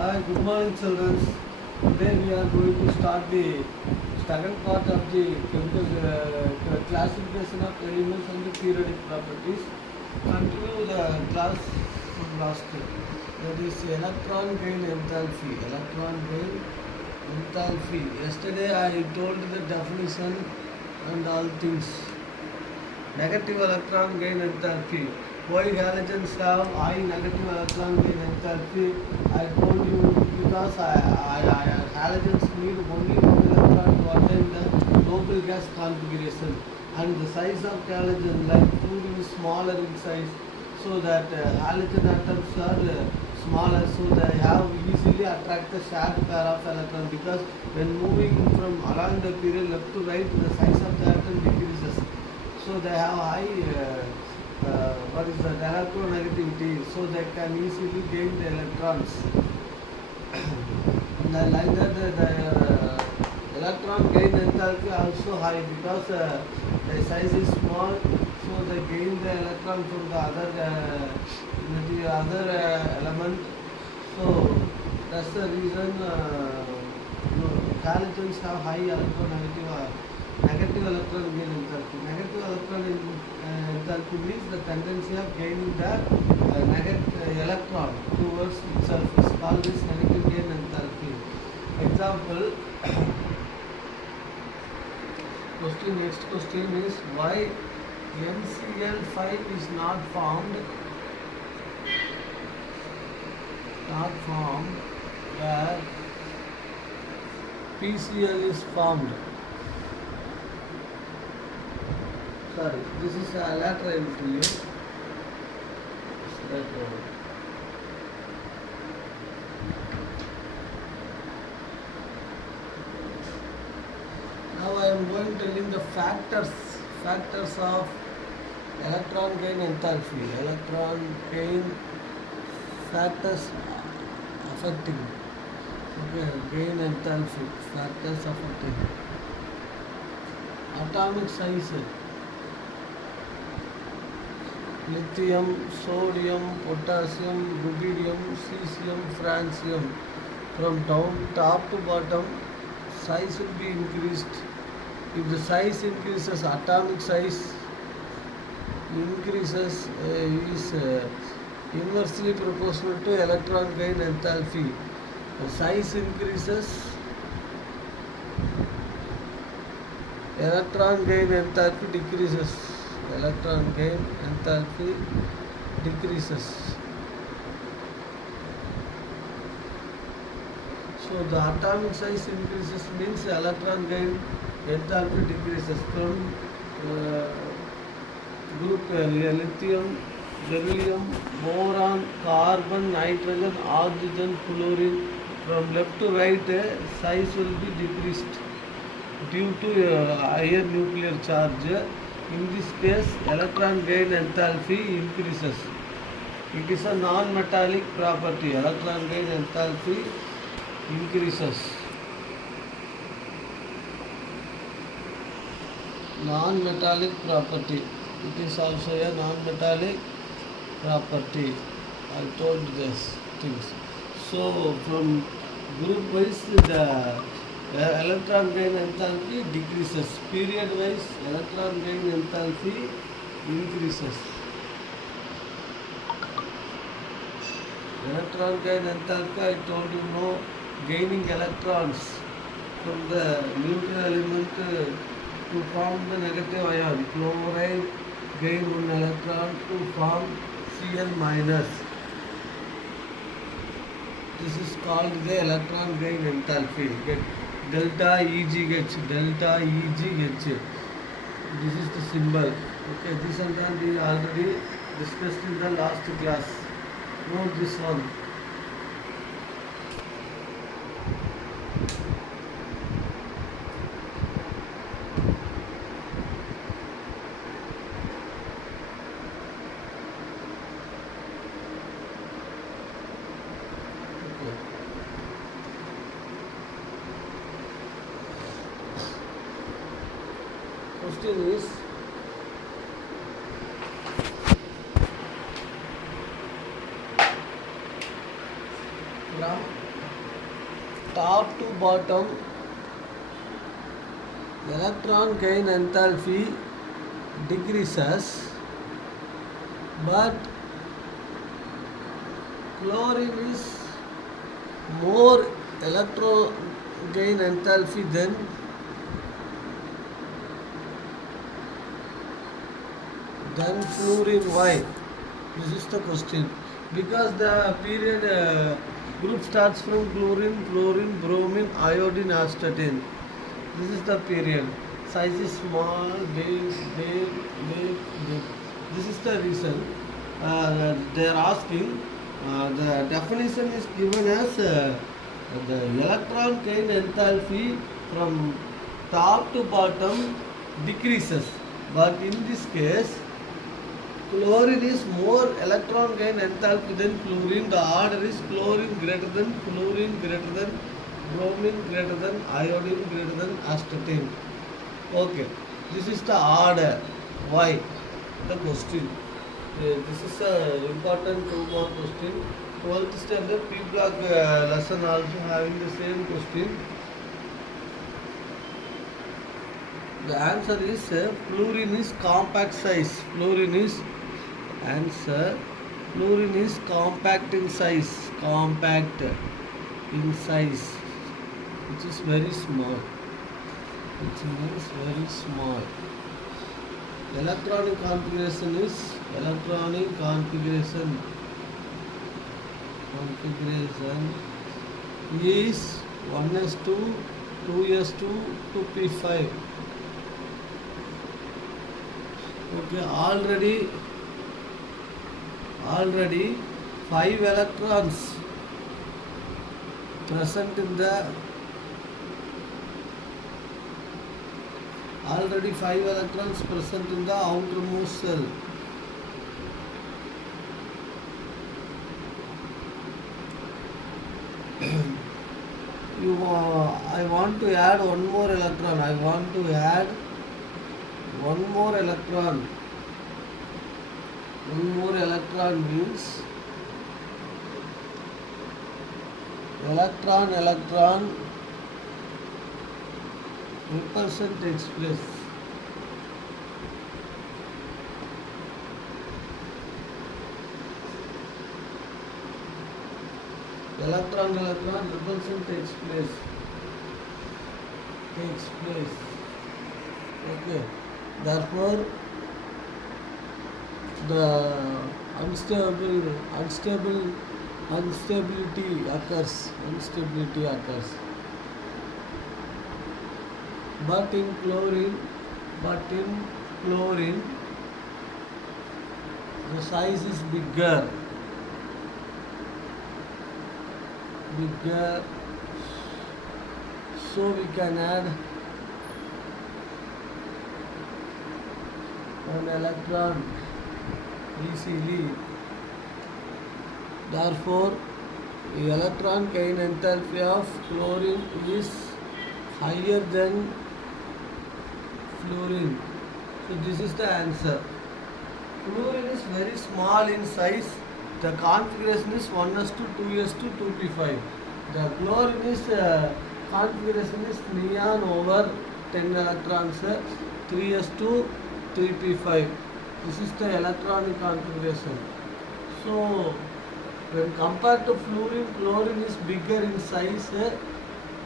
Hi, good morning, children. Today we are going to start the second part of the chemical classification of elements and the periodic properties. Continue the class from last year. That is electron gain enthalpy. Electron gain enthalpy. Yesterday I told the definition and all things. Negative electron gain enthalpy. Why halogens have high negative electron gain enthalpy? I told you because halogens need only one electron to attain the noble gas configuration, and the size of halogen like fluid is smaller in size, so that halogen atoms are smaller, so they have easily attract the shared pair of electron, because when moving from along the period left to right, the size of the atom decreases. So they have high what is that electronegativity, so they can easily gain the electrons. And like that, the electron gain enthalpy also high, because the size is small, so they gain the electron from the other element. So that's the reason halogens have high negative electron gain enthalpy. Negative electron enthalpy means the tendency of gaining the electron towards itself is called this negative gain enthalpy. Example, next question is why NCl5 is not formed where PCl is formed. Sorry, this is a lateral interview. Now I am going to tell the factors of electron gain enthalpy. Electron gain factors affecting gain enthalpy. Factors affecting atomic size. Lithium, sodium, potassium, rubidium, cesium, francium. From top to bottom, size will be increased. If the size increases, atomic size increases is inversely proportional to electron gain enthalpy. The size increases, electron gain enthalpy decreases. Electron gain enthalpy decreases. So the atomic size increases means electron gain enthalpy decreases. From group lithium, beryllium, boron, carbon, nitrogen, oxygen, fluorine, from left to right, size will be decreased due to higher nuclear charge. In this case, electron gain enthalpy increases. It is a non-metallic property. Electron gain enthalpy increases. Non-metallic property. It is also a non-metallic property. I told these things. So from group wise, the electron gain enthalpy decreases. Period wise, electron gain enthalpy increases. Electron gain enthalpy, I told you, no gaining electrons from the neutral element to form the negative ion. Chloride gain one electron to form Cl minus. This is called the electron gain enthalpy. Get delta EGH, delta EGH. This is the symbol. Okay, this and that we already discussed in the last class. Note this one. Question is, from top to bottom electron gain enthalpy decreases, but chlorine is more electron gain enthalpy than fluorine. Why? This is the question. Because the period group starts from chlorine, fluorine, bromine, iodine, astatine. This is the period. Size is small, big. This is the reason they are asking. The definition is given as the electron gain enthalpy from top to bottom decreases. But in this case, chlorine is more electron gain enthalpy than fluorine. The order is chlorine greater than fluorine greater than bromine greater than iodine greater than astatine. Okay, this is the order. Why? The question. This is a important 2 mark question. 12th standard P block lesson also having the same question. The answer is fluorine is compact size. Fluorine is answer. Fluorine is compact in size. Compact in size, which is very small. Which means very small. Electronic configuration is is 1s2, 2s2, 2p5. Okay, already 5 electrons present in the outermost cell. I want to add one more electron. One more electron means electron repulsion takes place. Electron repulsion takes place. Okay. Therefore, the instability occurs. But in chlorine, the size is bigger. So we can add an electron easily. Therefore, the electron gain enthalpy of chlorine is higher than fluorine. So this is the answer. Fluorine is very small in size. The configuration is 1s2, 2s2, 2p5. The chlorine is configuration is neon over 10 electrons, 3s2, 3p5. This is the electronic configuration. So when compared to fluorine, chlorine is bigger in size.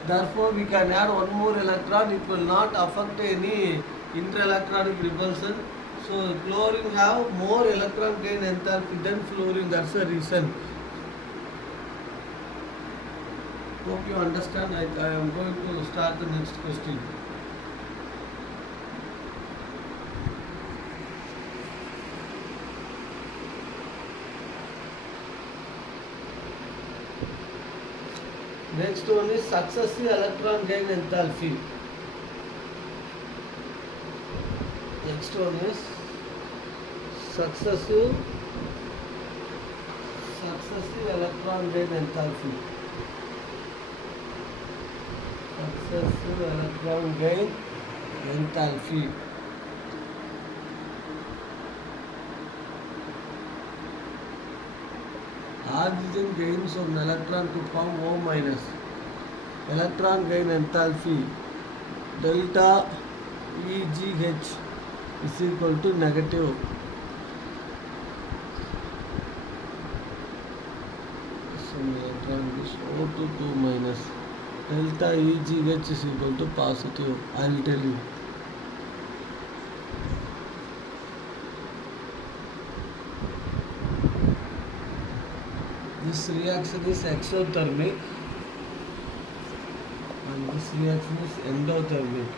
Therefore, we can add one more electron. It will not affect any inter-electronic repulsion. So chlorine have more electron gain enthalpy than fluorine. That's the reason. Hope you understand. I am going to start the next question. Next one is successive electron gain enthalpy. Next one is successive electron gain enthalpy. Successive electron gain enthalpy. Oxygen gains one electron to form O minus. electron gain enthalpy delta EGH is equal to negative. So electron is O to 2 minus delta EGH is equal to positive. I will tell you. This reaction is exothermic and this reaction is endothermic.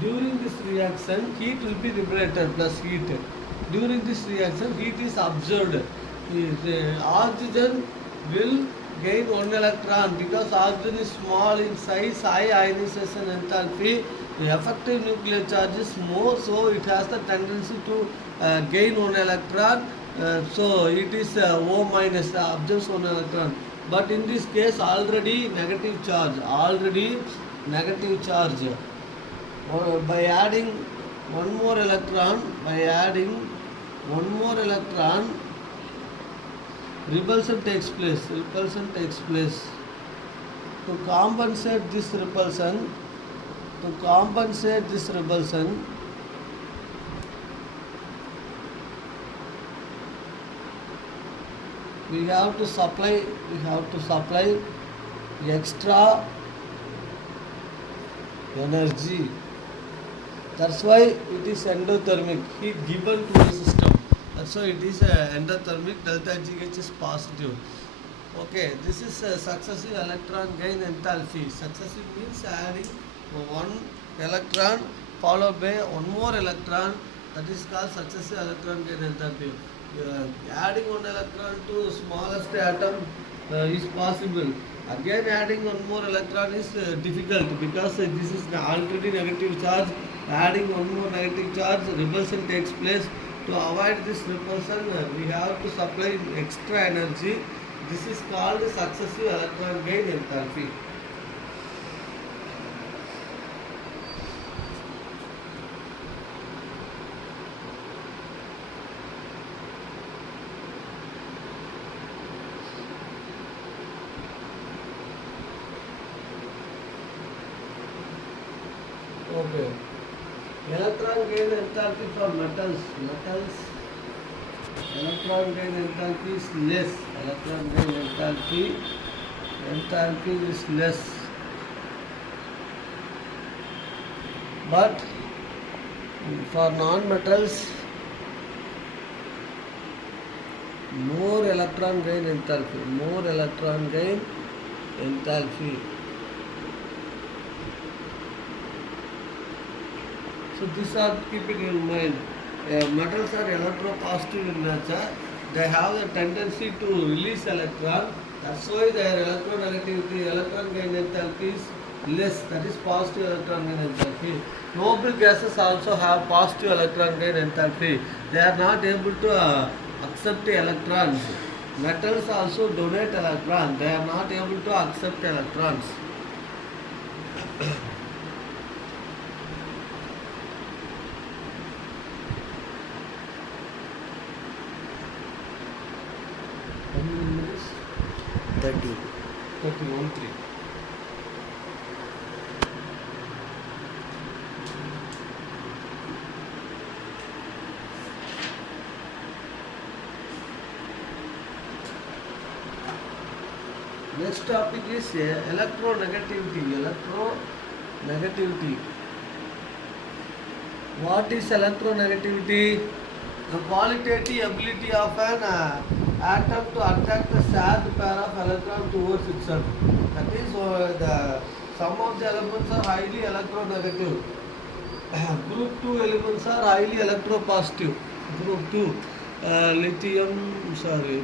During this reaction, heat will be liberated plus heat. During this reaction, heat is absorbed. The oxygen will gain one electron because oxygen is small in size, high ionization enthalpy. The effective nuclear charge is more, so it has the tendency to gain one electron. So it is O minus, absorbs one electron. But in this case, already negative charge. By adding one more electron, repulsion takes place. To compensate this repulsion, we have to supply extra energy. That's why it is endothermic, heat given to the system. That's why it is endothermic, delta GH is positive. Okay, this is successive electron gain enthalpy. Successive means adding one electron followed by one more electron. That is called successive electron gain enthalpy. Adding one electron to smallest atom is possible. Again adding one more electron is difficult because this is already negative charge. Adding one more negative charge, repulsion takes place. To avoid this repulsion, we have to supply extra energy. This is called successive electron gain enthalpy. Okay. Electron gain enthalpy for metals. Electron gain enthalpy is less. Electron gain enthalpy is less. But for non-metals, more electron gain enthalpy. So this are keeping in mind. Metals are electropositive in nature. They have a tendency to release electron. That's why their electronegativity, electron gain enthalpy is less. That is positive electron gain enthalpy. Noble gases also have positive electron gain enthalpy. They are not able to accept electrons. Metals also donate electrons. They are not able to accept electrons. How many minutes? 30. 31, 3. Next topic is electronegativity. What is electronegativity? The qualitative ability of an atom to attract the charged pair of electrons towards itself. That is, some of the elements are highly electronegative. Group 2 elements are highly electropositive. Group 2,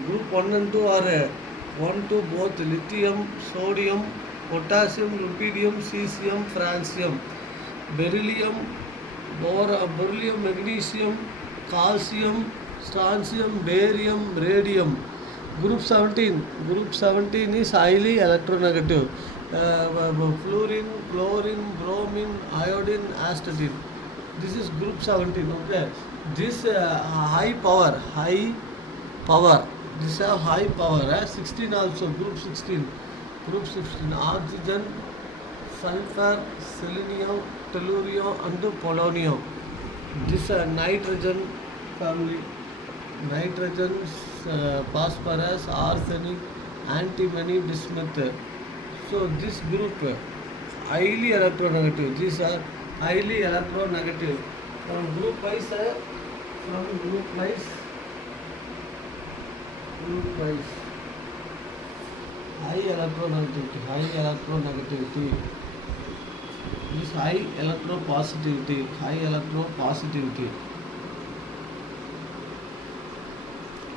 Group 1 and 2 are 1 to both lithium, sodium, potassium, rubidium, cesium, francium, beryllium, magnesium, calcium, strontium, barium, radium. Group 17 is highly electronegative. Fluorine, chlorine, bromine, iodine, astatine. This is group 17. Okay. This high power. This have high power. 16 also, group 16. Group 16. Oxygen, sulfur, selenium, tellurium and polonium. This nitrogen family. Nitrogen, phosphorus, arsenic, antimony, bismuth. So this group highly electronegative. These are highly electronegative. From group wise, high electronegativity. This high electropositivity.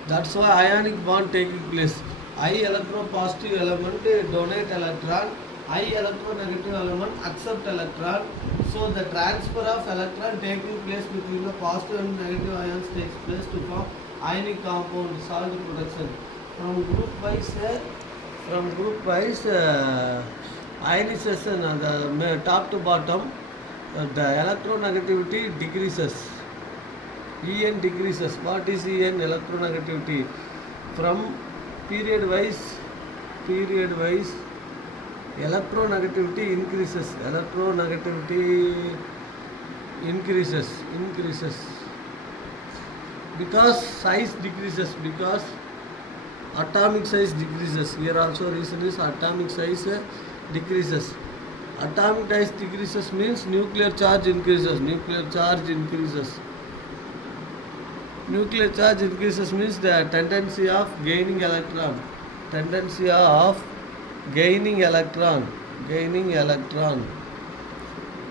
That's why ionic bond taking place. High electropositive element donate electron, high electronegative element accept electron. So the transfer of electron taking place between the positive and negative ions takes place to form ionic compound, salt production. From group wise ionization, the top to bottom, the electronegativity decreases. En decreases. What is En electronegativity? From period wise electronegativity increases because size decreases, because atomic size decreases. Here also reason is atomic size decreases. Atomic size decreases means nuclear charge increases. Nuclear charge increases means the tendency of gaining electron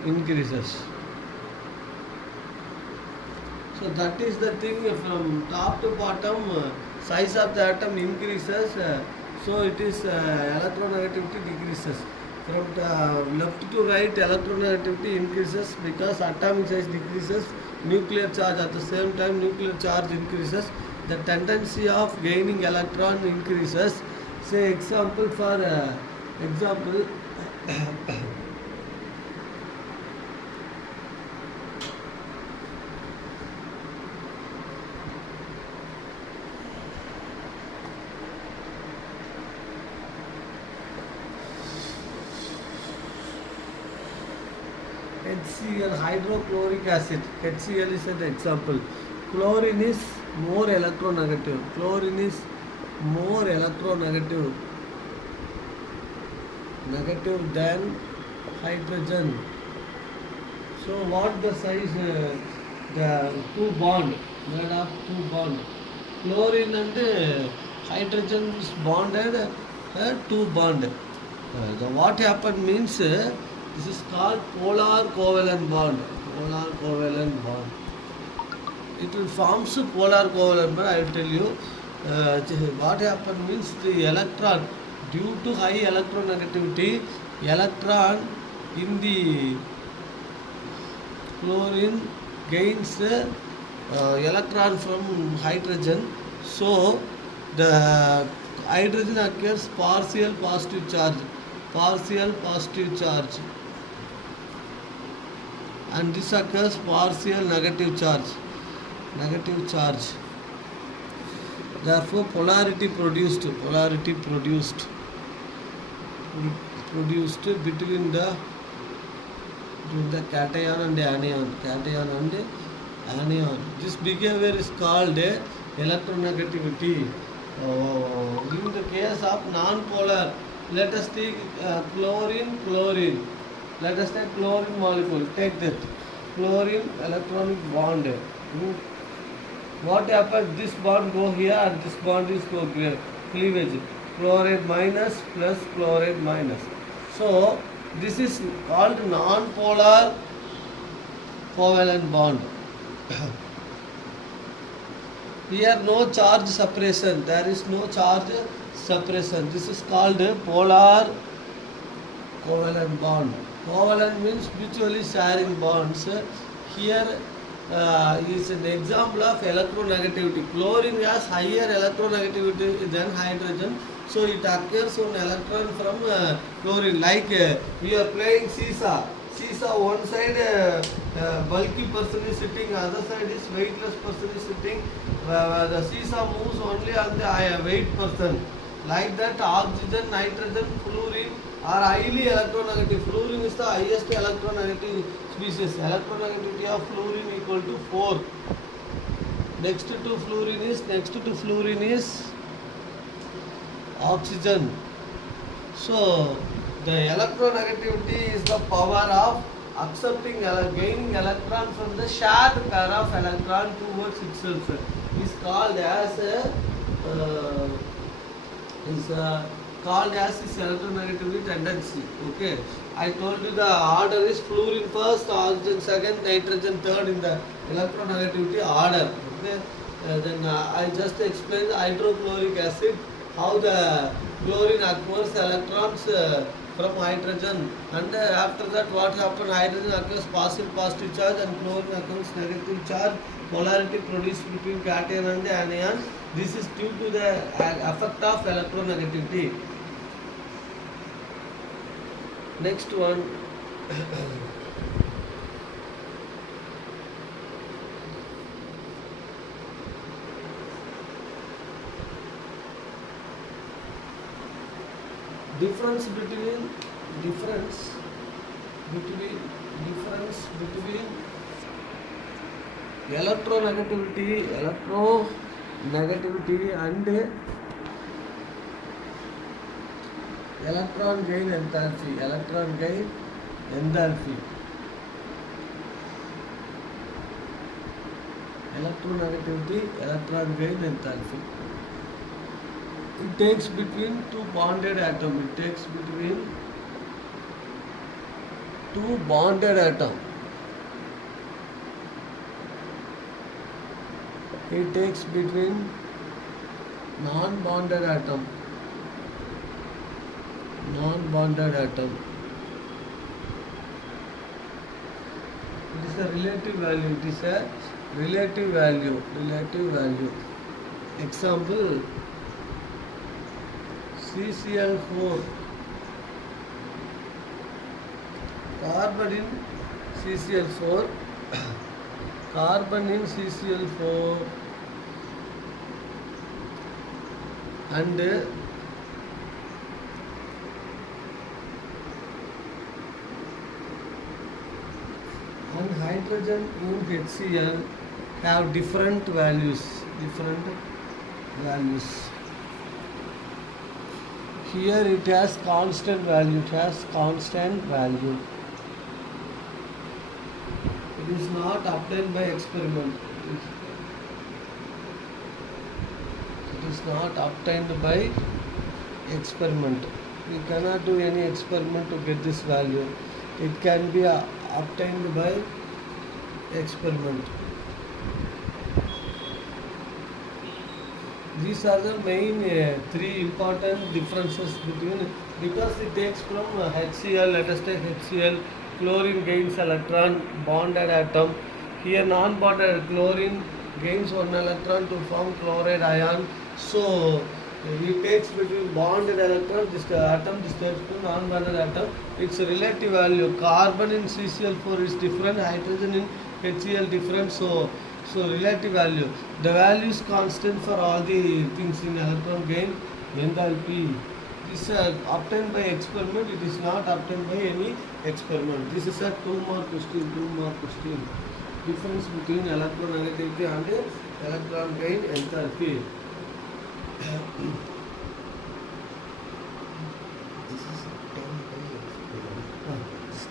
increases. So that is the thing. From top to bottom size of the atom increases, so it is electronegativity decreases. From the left to right electronegativity increases because atomic size decreases, nuclear charge at the same time nuclear charge increases, the tendency of gaining electron increases. Say example for example HCl, hydrochloric acid. HCl is an example. Chlorine is more electronegative. Negative than hydrogen. So what the size? The two bond made of two bond. Chlorine and hydrogen is bonded. Two bond. What happened means this is called polar covalent bond. It will form polar covalent bond. I will tell you. What happened means the electron, due to high electronegativity, electron in the chlorine gains electron from hydrogen. So the hydrogen occurs partial positive charge, and this occurs partial negative charge. Therefore polarity produced between the cation and anion. This behavior is called electronegativity. In the case of non-polar, let us take chlorine. Let us take chlorine molecule. Take that chlorine electronic bond. What happens? This bond go here and this bond is go here. Cleavage. Chloride minus plus chloride minus. So this is called non-polar covalent bond. Here no charge separation. There is no charge separation. This is called polar covalent bond. Covalent means mutually sharing bonds. Here is an example of electronegativity. Chlorine has higher electronegativity than hydrogen, so it occurs on electron from chlorine. Like we are playing seesaw. Seesaw one side bulky person is sitting, other side is weightless person is sitting. The seesaw moves only on the weight person. Like that, oxygen, nitrogen, fluorine are highly electronegative. Fluorine is the highest electronegative species. Electronegativity of fluorine equal to 4. Next to fluorine is oxygen. So the electronegativity is the power of accepting gaining electron from the shared pair of electron towards itself. Is called as its electronegativity tendency. Okay, I told you the order is fluorine first, oxygen second, nitrogen third in the electronegativity order. Okay, then I just explained the hydrochloric acid, how the chlorine acquires electrons from hydrogen, and after that what happened, hydrogen acquires positive charge and chlorine acquires negative charge, polarity produced between cation and the anion. This is due to the effect of electronegativity. Next one. difference between electronegativity and electron gain enthalpy. Electronegativity, electron gain enthalpy. It takes between two bonded atoms. It takes between two bonded atoms. It takes between non-bonded atom. It is a relative value. Example, CCl4, carbon in CCl4 and hydrogen in HCl have different values. Here it has constant value. It is not obtained by experiment. We cannot do any experiment to get this value. It can be obtained by experiment. These are the main three important differences between, because it takes from HCl, let us take HCl, chlorine gains electron, bonded atom. Here non-bonded chlorine gains one electron to form chloride ion. So it takes between bonded electron, this atom, this takes to non-bonded atom. Its relative value, carbon in CCl4 is different, hydrogen in HCl different. So relative value. The value is constant for all the things in electron gain, enthalpy. This is obtained by experiment. It is not obtained by any experiment. This is a 2 mark question. Difference between electronegativity and electron gain enthalpy. This is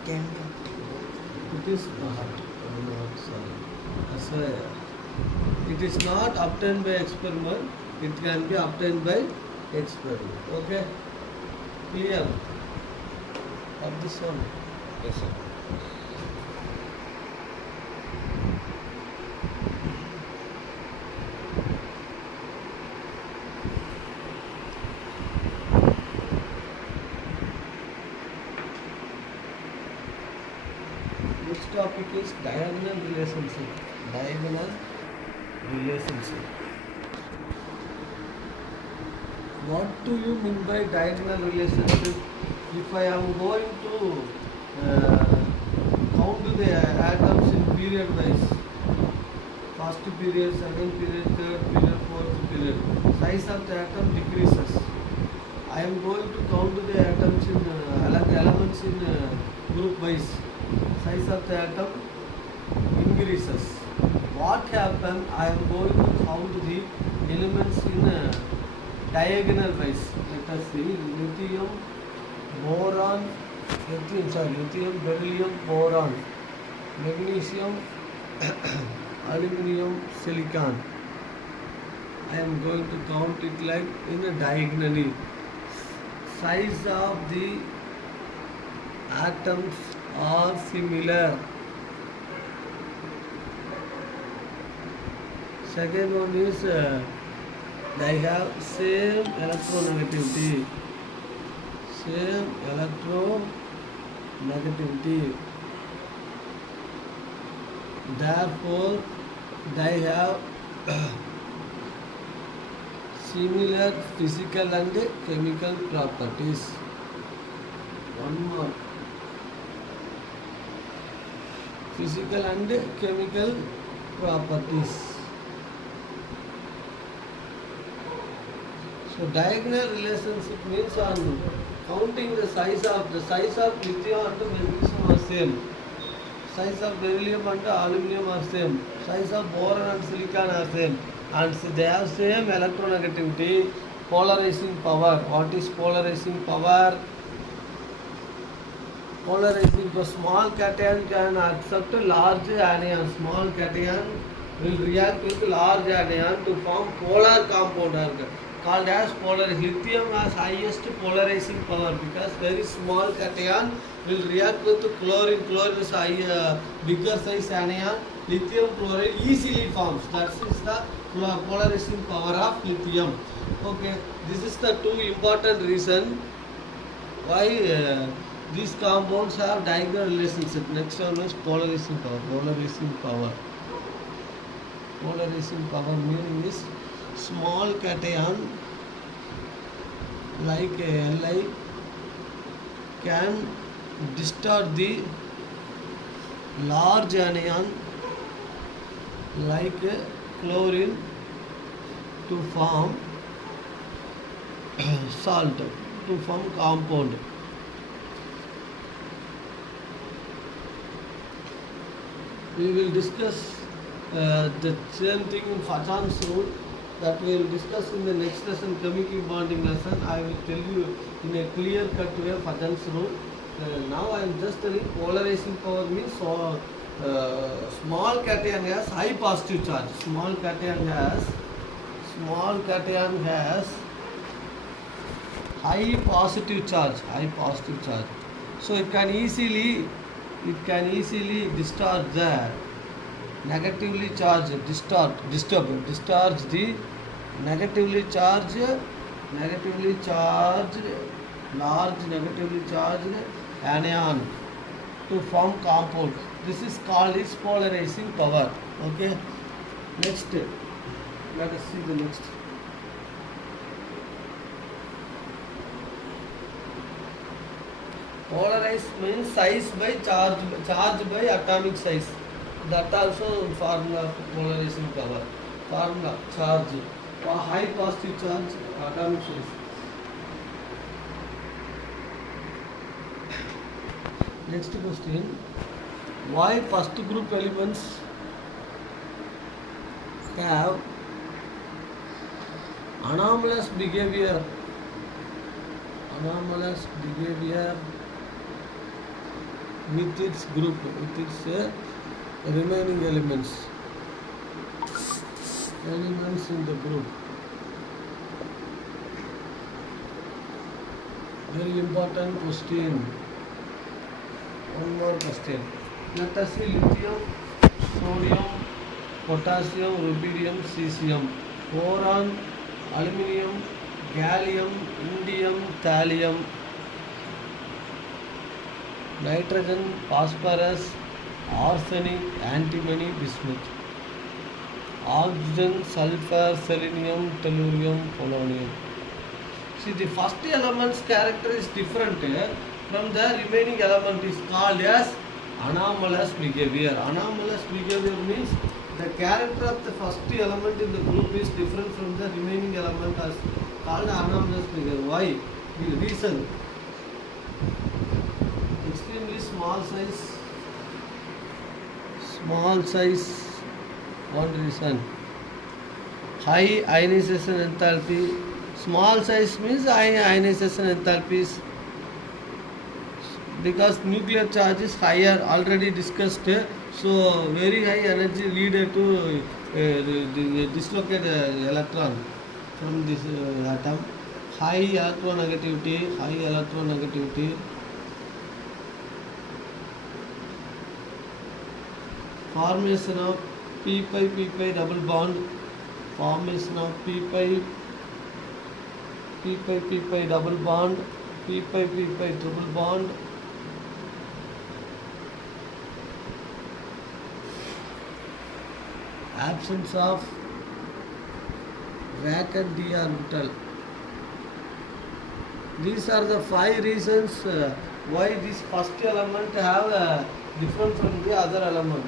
10 by It is it is not obtained by experiment. It can be obtained by experiment. Okay, clear of this one? Yes, sir. Next topic is diagonal relationship. What do you mean by diagonal relationship? If I am going to count the atoms period wise. First period, second period, third period, fourth period. Size of the atom decreases. I am going to count the atoms in elements in group wise. Size of the atom increases. What happen? I am going to count the elements in diagonal wise. Let us see. Lithium, beryllium, boron, magnesium, aluminum, silicon. I am going to count it like in a diagonally. Size of the atoms are similar. Second one is they have same electronegativity. Therefore, they have similar physical and chemical properties. One more. Physical and chemical properties. So diagonal relationship means on counting the size of lithium and magnesium are same. Size of beryllium and aluminum are same. Size of boron and silicon are same. And they have same electronegativity, polarizing power. What is polarizing power? Polarizing for small cation can accept large anion. Small cation will react with large anion to form polar compound called as polarizing. Lithium has highest polarizing power because very small cation will react with chlorine. Chlorine is bigger size anion. Lithium chloride easily forms. That is the polarizing power of lithium. Okay, this is the two important reason why these compounds have diagonal relationship. Next one is polarizing power. Polarizing power meaning is small cation like Li can distort the large anion like chlorine to form salt, to form compound. We will discuss the same thing in Fattan's rule, that we will discuss in the next lesson, chemical bonding lesson. I will tell you in a clear cut way Fattan's rule. Now I am just telling polarizing power means small cation has high positive charge. Small cation has high positive charge. So it can easily discharge the negatively charged, discharge the negatively charged, large negatively charged anion to form compound. This is called its polarizing power. Okay. Next, let us see the next. Polarized means size by charge by atomic size. That also formula of polarizing power. Formula charge for high positive charge atomic size. Next question. Why first group elements have anomalous behavior with its group, with its remaining elements in the group? Very important question. One more question. Let us see lithium, sodium, potassium, rubidium, cesium, boron, aluminium, gallium, indium, thallium, nitrogen, phosphorus, arsenic, antimony, bismuth, oxygen, sulfur, selenium, tellurium, polonium. See, the first element's character is different from the remaining element, is called as Anomalous behavior. Anomalous behavior means the character of the first element in the group is different from the remaining element as called anomalous behavior. Why? The reason. Extremely small size. Small size. One reason. High ionization enthalpy. Small size means high ionization enthalpies. Because nuclear charge is higher, already discussed, so very high energy lead to dislocate electron from this atom. High electronegativity, formation of p-pi double bond, formation of p-pi double bond, p-pi triple bond, absence of vacant d orbital. These are the 5 reasons why this first element have different from the other element.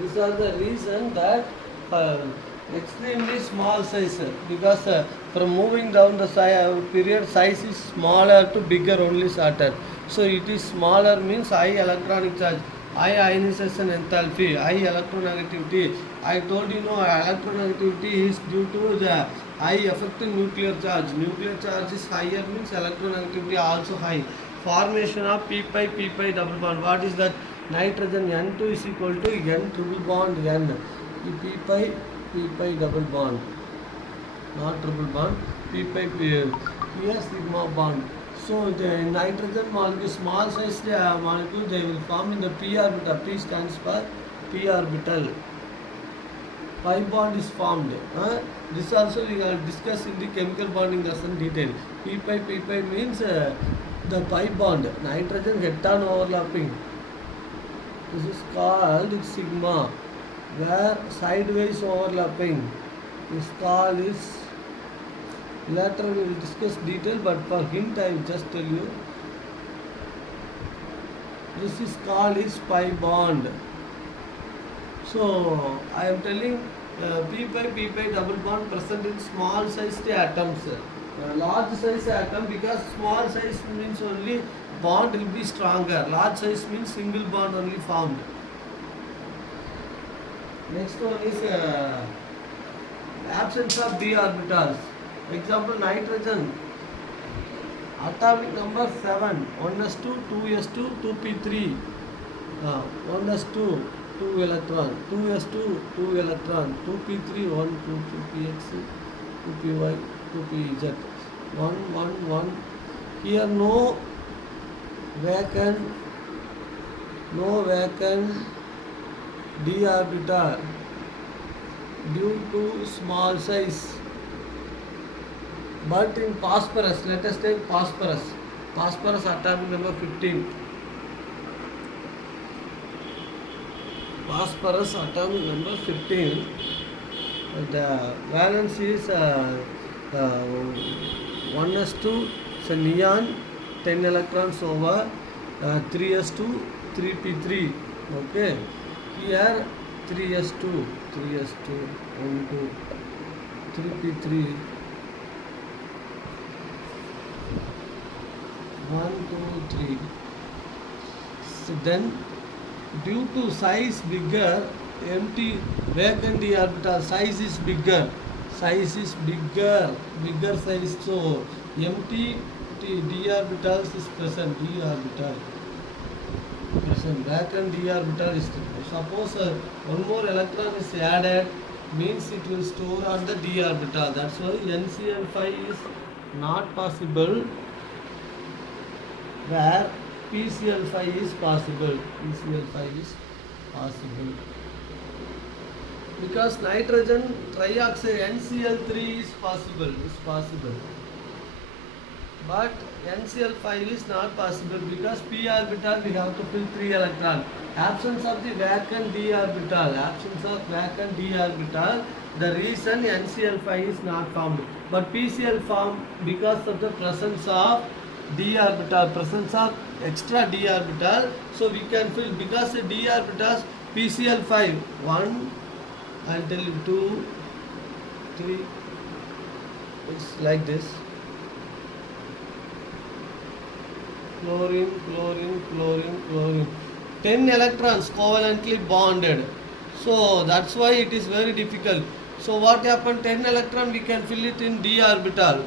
These are the reason that extremely small size, because from moving down the period, size is smaller to bigger, only shorter. So it is smaller means high electronic charge, high ionization enthalpy, high electronegativity. I told you, electronegativity is due to the high effective nuclear charge. Nuclear charge is higher means electronegativity also high. Formation of p-pi double bond. What is that? Nitrogen N2 is equal to N triple bond N. p-pi double bond, not triple bond. p-pi here sigma bond. So the nitrogen molecule, small size molecule, they will form in the p orbital. P stands for p orbital. Pi bond is formed. This also we will discuss in the chemical bonding lesson detail. p-pi means the pi bond, nitrogen head-on overlapping. This is called sigma, where sideways overlapping is called is. Later we will discuss detail, but for hint I will just tell you. This is called is pi bond. So I am telling p-pi double bond present in small sized atoms. Large size atom, because small size means only bond will be stronger. Large size means single bond only formed. Next one is absence of d orbitals. Example, nitrogen, atomic number 7, 1s2, 2s2, 2p3, 1s2, 2 electron, 2s2, 2 electron, 2p3, 1, 2, 2px, 2py, 2pz, 1, 1, 1. Here no vacant d orbital due to small size. But in phosphorus, let us take phosphorus atomic number 15. Phosphorus atomic number 15. The valence is 1s2, it's a neon, 10 electrons over 3s2, 3p3. Okay, here 3s2, 1, 2, 3p3. 1, 2, 3. So then, due to size bigger, empty vacant d orbital size is bigger. Bigger size. So empty d orbitals is present. Vacant d orbital is present. Suppose one more electron is added, means it will store on the d orbital. That's why NCl5 is not possible, where PCl5 is possible. Because nitrogen trioxide NCl3 is possible. But NCl5 is not possible, because p orbital we have to fill 3 electron. Absence of the vacant d orbital. The reason NCl5 is not formed. But PCl formed because of the presence of d orbital, presence of extra d orbital. So we can fill, because the d orbitals PCl5, 1, I'll tell you 2, 3, it's like this. Chlorine, chlorine, chlorine, chlorine. 10 electrons covalently bonded. So that's why it is very difficult. So what happened? 10 electron we can fill it in d orbital.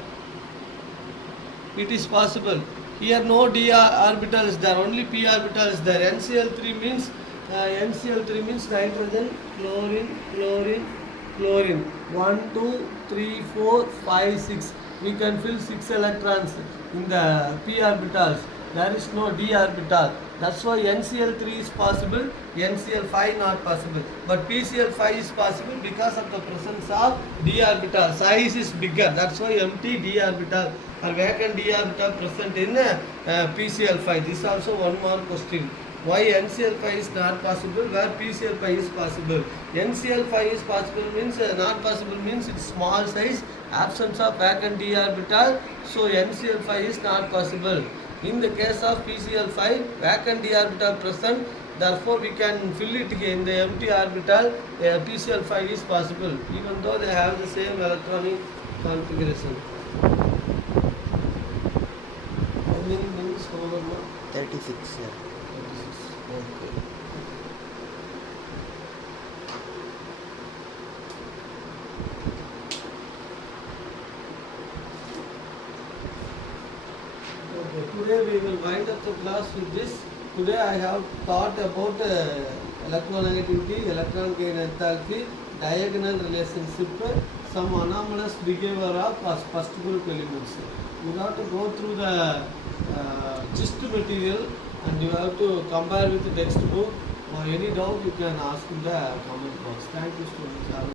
It is possible. Here no d orbital is there, only p orbital is there. NCl3 means nitrogen, chlorine, chlorine, chlorine. 1, 2, 3, 4, 5, 6. We can fill 6 electrons in the p orbitals. There is no d orbital. That's why NCl3 is possible, NCl5 not possible. But PCl5 is possible because of the presence of d orbital. Size is bigger. That's why empty d orbital or vacant d orbital present in PCl5. This is also one more question. Why NCl5 is not possible where PCl5 is possible? NCl5 is possible means not possible means it's small size, absence of vacant d orbital. So NCl5 is not possible. In the case of PCl5, vacant d orbital present, therefore we can fill it in the empty orbital. PCl5 is possible, even though they have the same electronic configuration. How many minutes over now? 36, yeah. Okay. Okay, today we will wind up the class with this. Today I have thought about electronegativity, electron gain enthalpy, diagonal relationship, some anomalous behavior of first group elements. You have to go through the gist material and you have to compare with the textbook. Or any doubt you can ask in the comment box. Thank you students.